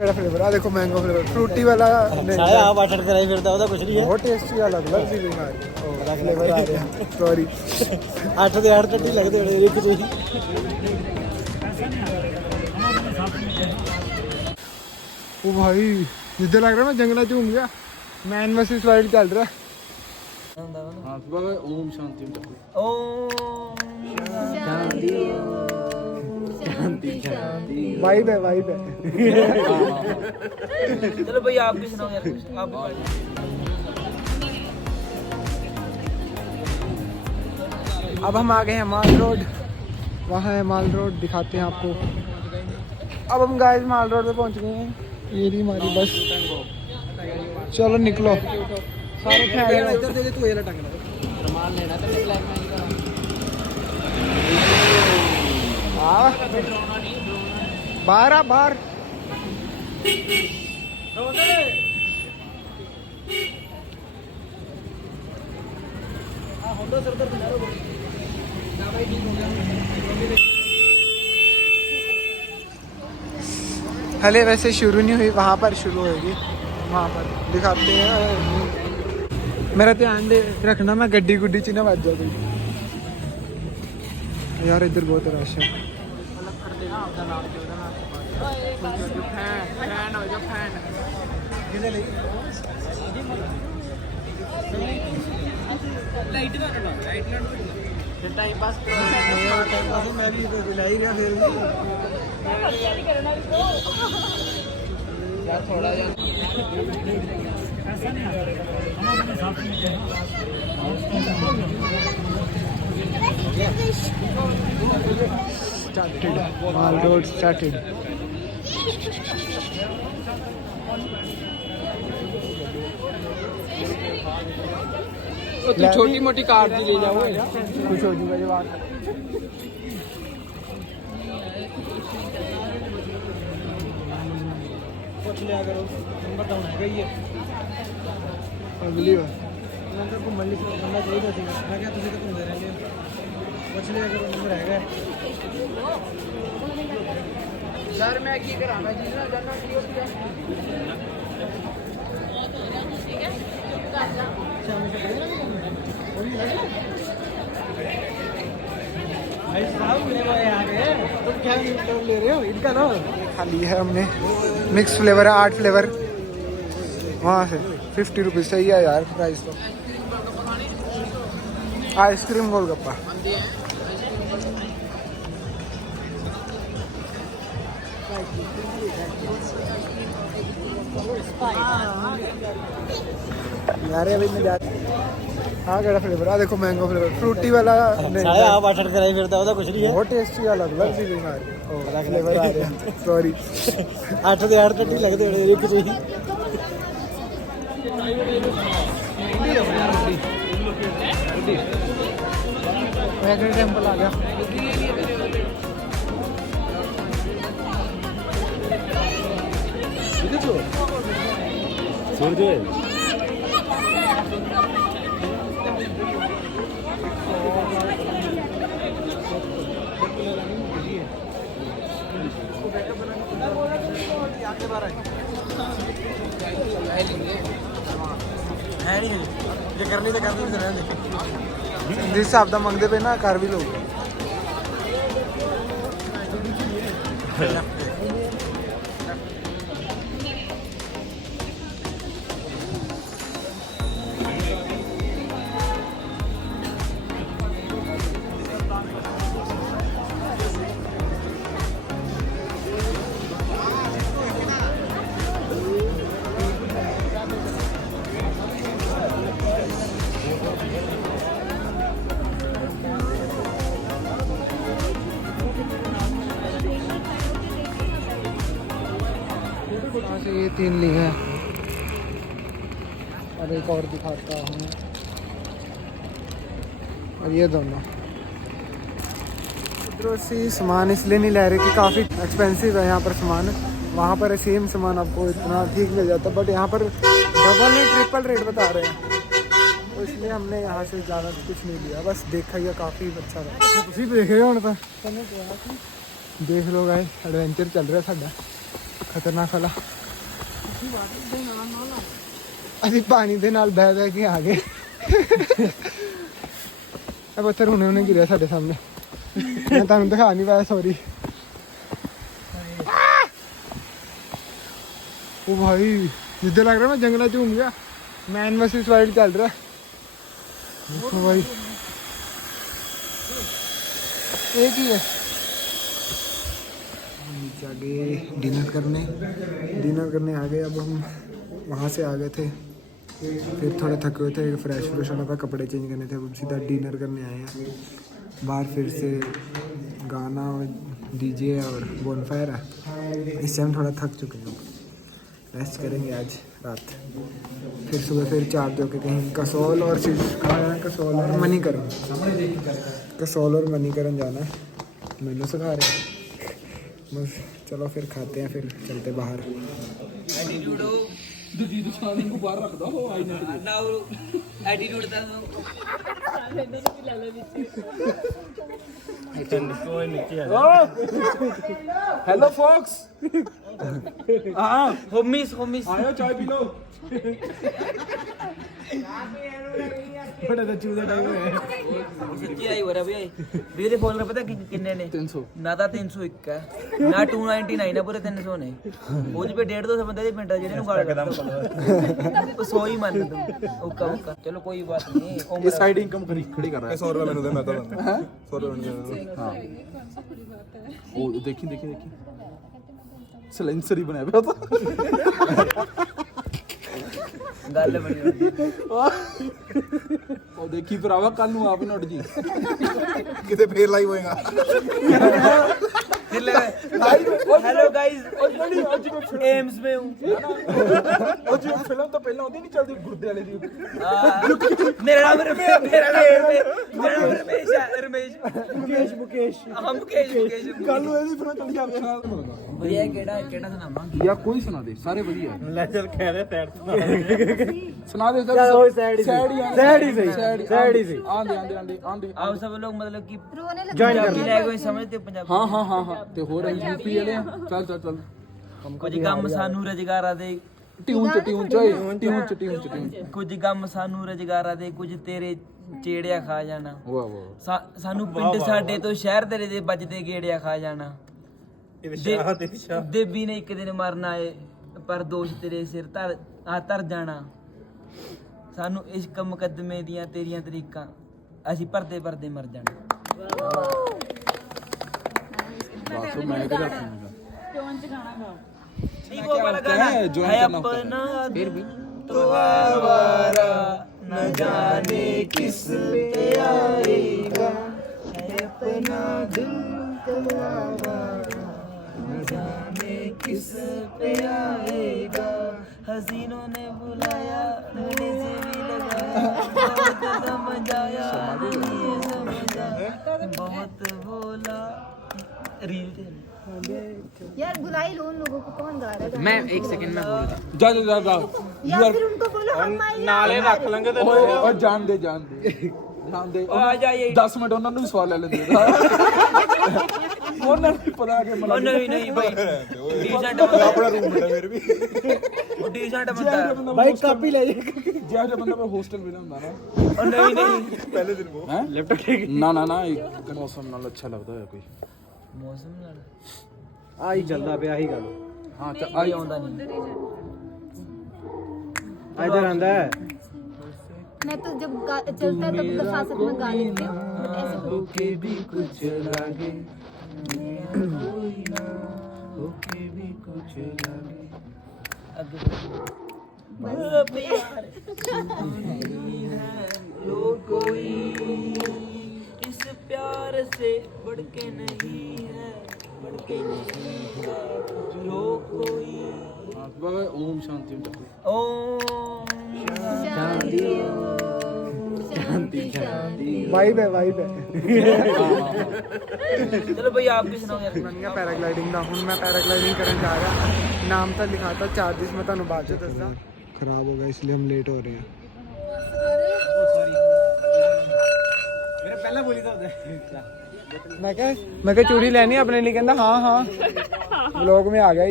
Flavour आ देखो mango flavour Frooti वाला साया आप वाटर कराई फिरदा ਉਹਦਾ ਕੁਝ ਨਹੀਂ ਹੈ बहुत टेस्टी वाला अलग सी फ्लेवर आ रहा सॉरी 8 ਦੇ 8 ਟੱਟੀ ਲੱਗਦੇ ਹੋਣੇ ਇੱਕ ਤੁਸੀਂ ओ भाई जिधर लग रहा है मैं जंगल में घूम गया मैन वर्सेस वाइल्ड चल रहा ਹਾਂ ਸੁਬਾ ਓਮ ਸ਼ਾਂਤੀ वाइब है चलो भाई आप भी सुनाओ यार कुछ आप अब हम आ गए हैं माल रोड वहाँ है माल रोड दिखाते हैं आपको अब हम गाइस माल रोड पे पहुँच गए हैं ये रही हमारी बस चलो निकलो सारे इधर दे दे तू ये लटक रुमाल लेना तो ब्लैक में बाहर आ बाहर हले वैसे शुरू नहीं हुई वहाँ पर शुरू होगी वहाँ पर दिखाते हैं मेरा ध्यान दे रखना मैं गड्डी गुड्डी च ना बज जा कोई यार इधर बहुत रश है मैं भी बुलाई गया फिर यार थोड़ा started mall road started तू छोटी मोटी कार भी ले जाओ कुछ हो जाएगा जवाब कुछ लिया करो नंबर डाउन है गई है अगली बार नंबर को मल्ली से बंदा चाहिए था मैं क्या तुझे तो घूमते रहेंगे कुछ लिया करो नंबर है यार मैं की कराना जी ना जाना की होती है भाई साहब मेरे को आ गए तुम क्या ले रहे हो इनका ना खाली है हमने मिक्स फ्लेवर है 8 फ्लेवर वहाँ से 50 रुपीज़ सही है यार प्राइस तो आइसक्रीम गोलगप्पा यार अभी मैं जाता हाँ केड़ा फ्लेवर आ देखो मैंगो फ्लेवर फ्रूटी वाला साया आप वाटर कराई फिरदा ਉਹਦਾ ਕੁਝ ਨਹੀਂ ਹੈ बहुत टेस्टी अलग सी फ्लेवर आ रहा सॉरी 8 ਦੇ 8 ਟੱਟੀ ਲੱਗਦੇ ਹੋਣੇ ਇੱਕ ਤੁਸੀਂ वैगन टेम्पल आ गया है नहीं जे करनी तो करनी तो रहने जिस हिसाब का मंगते पे ना कर भी लो ये 3 लिए हैं और एक और दिखाता हूँ और ये दोनों इधरों से सामान इसलिए नहीं ले रहे कि काफ़ी एक्सपेंसिव है यहाँ पर सामान वहाँ पर सेम सामान आपको इतना ठीक मिल जाता है बट यहाँ पर डबल या ट्रिपल रेट बता रहे हैं तो इसलिए हमने यहाँ से ज़्यादा कुछ नहीं लिया बस देखा ही काफ़ी अच्छा था तुम देख रहे हो तो देख लो गाइस एडवेंचर चल रहा है साडा ਖਤਰਨਾਕ ਵਾਲਾ। ਅਸੀਂ ਪਾਣੀ ਦੇ ਨਾਲ ਬਹਿ ਬਹਿ ਕੇ ਆ ਗਏ। ਇਹ ਪੱਥਰ ਹੁਣੇ ਗਿਰਿਆ ਸਾਡੇ ਸਾਹਮਣੇ। ਮੈਂ ਤੁਹਾਨੂੰ ਦਿਖਾ ਨਹੀਂ ਪਾਇਆ, ਸੌਰੀ। ਉਹ ਭਾਈ ਜਿੱਦਾਂ ਲੱਗ ਰਿਹਾ ਮੈਂ ਜੰਗਲਾਂ ਚ ਘੁੰਮ ਗਿਆ। मैन वर्सेस वाइल्ड चल रहा है भाई। एक ही है। नीचे आ गए डिनर करने आ गए। अब हम वहाँ से आ गए थे, फिर थोड़े थके हुए थे, फ्रेश होना था, कपड़े चेंज करने थे। अब सीधा डिनर करने आए हैं बाहर। फिर से गाना डीजे और बोनफायर है। इस टाइम थोड़ा थक चुके हैं, रेस्ट करेंगे आज रात। फिर सुबह फिर चार्ज होके कहीं कसौल और कसौल और मणिकरण जाना है। मैंने सिखा रहे हैं बस। चलो फिर खाते हैं, फिर चलते बाहर। Hello fox. होमिस आयो चाय पी लो। बड़ा तो चूजा टाइप है सच्ची। आई हो रहा भैया मेरे फोन में पता कितने ने 300 ना था 301 है ना 299 है, पूरे 300 ने। वो जी पे 150 बंदे दे पिंड जेने नु गाड़ तो 100 ही मान तू ओका। चलो कोई बात नहीं। ये साइड इनकम खड़ी कर रहा है। 100 रुपए मैंने दे, मैं तो 100 रुपए। हां ओ देखी सिलेंसर ही बनाया था गल बनी ਉਹ ਦੇਖੀ ਭਰਾਵਾ ਕੱਲ ਨੂੰ ਆਪ ਨੋਟ ਜੀ ਕਿਤੇ ਫੇਰ ਲਾਈਵ ਹੋਏਗਾ। हेलो गाइस एम्स में हूं। ਉਹ ਜੀ ਫਿਲਮ ਤਾਂ ਪਹਿਲਾਂ ਆਉਂਦੀ ਨਹੀਂ ਚੱਲਦੀ ਗੁਰਦੇ ਵਾਲੇ ਦੀ। ਮੇਰਾ ਨਾਮ ਰਮੇਸ਼ ਮੁਕੇਸ਼ ਹਾਂ ਮੁਕੇਸ਼ ਕੱਲ ਨੂੰ ਇਹਦੀ ਫਿਲਮ ਚੱਲ ਜਾਵੇ। ਭਈਆ ਕਿਹੜਾ ਸੁਣਾਵਾਂ ਜਾਂ ਕੋਈ ਸੁਣਾ ਦੇ, ਸਾਰੇ ਵਧੀਆ। ਲੈਜਰ ਕਹਿ ਰਿਹਾ ਸੈਡ ਸੁਣਾ ਦੇ। ਚੱਲ ਉਹ ਸੈਡ ਹੀ ਸਹੀ आंदे आप सब लोग मतलब कि पंजाबी लैंग्वेज समझते हो? पंजाबी हां ते हो रही यूपी वाले। चल कुछ काम सानू रजगारा दे ट्यून च कुछ काम सानू रजगारा दे, कुछ तेरे चेड़िया खा जाना। वाह सानू पिंड साडे तो शहर तेरे दे बजदे गेड़िया खा जाना। देवी ने एक दिन मरना है पर दोष तेरे सिर तर जाना। सानू इश्क मुकदमे दियां तेरियां तरीकां ਅਸੀਂ ਭਰਦੇ ਮਰ ਜਾਣਾ। ਬਸ ਮੈਂ ਕਿਹੜਾ ਸੁਣਾਗਾ ਜੋਨ ਚ ਗਾਣਾ ਗਾ। ਠੀਕ ਉਹ ਵਾਲਾ ਗਾਣਾ ਹੈ अपना फिर भी तो आवारा न जाने किस पे आएगा, है अपना दिल तो आवारा न जाने किस पे आएगा। हसीनों ने बुलाया गले से भी लगाया, बहुत समझाया नहीं समझा, बहुत बोला। रील यार बुलाई लो उन लोगों को, कौन गा रहा है? मैं एक सेकंड में बोल जा या फिर उनको बोलो हम नाले रख लेंगे तो और जान दे आ जाइए 10 मिनट ਉਹਨਾਂ ਨੂੰ ਸਵਾਲ ਲੈ ਲੈਂਦੇ। ਉਹਨਾਂ ਨੂੰ ਪਤਾ ਕਿ ਮਤਲਬ ਨਹੀਂ ਭਾਈ ਡੀਸੈਂਟ ਬੰਦਾ ਆਪਣਾ ਰੂਮ ਹੈ ਮੇਰੇ ਵੀ। ਉਹ ਡੀਸੈਂਟ ਬੰਦਾ ਭਾਈ ਕਾਪੀ ਲੈ ਜੇ ਜਿਹੜਾ ਬੰਦਾ ਮੈਂ ਹੋਸਟਲ ਵਿੱਚ ਹੁੰਦਾ ਨਾ। ਉਹ ਨਹੀਂ ਪਹਿਲੇ ਦਿਨ ਉਹ ਹੈ ਲੈਪਟਾਪ ਨਾ ਇੱਕ ਮੌਸਮ ਨਾਲ ਅੱਛਾ ਲੱਗਦਾ ਹੈ ਕੋਈ ਮੌਸਮ ਨਾਲ ਆਹੀ ਚੱਲਦਾ ਪਿਆ ਆਹੀ ਗੱਲ। ਹਾਂ ਆਹੀ ਆਉਂਦਾ ਨਹੀਂ ਇਧਰ ਆਂਦਾ ਹੈ। मैं तो जब चलता है तब फासत में गा लेती हूँ, बट ऐसे होके भी कुछ लागे होके भी कुछ लागे प्यार लो कोई इस प्यार से बढ़ के नहीं है लो कोई। ओम शांति ओम शांति वाइब है चलो भाई आप भी सुनाओ यार। पैराग्लाइडिंग ਦਾ ਹੁਣ ਮੈਂ पैराग्लाइडिंग ਕਰਨ ਜਾ ਰਿਹਾ। नाम तो लिखा था, चार्जेस मैं ਤੁਹਾਨੂੰ बाद में दसदा। खराब हो गया इसलिए हम लेट हो रहे हैं। मेरा पहला बोली था मैं क्या चूड़ी लेनी अपने लिए, कहता हाँ व्लॉग में आ गया।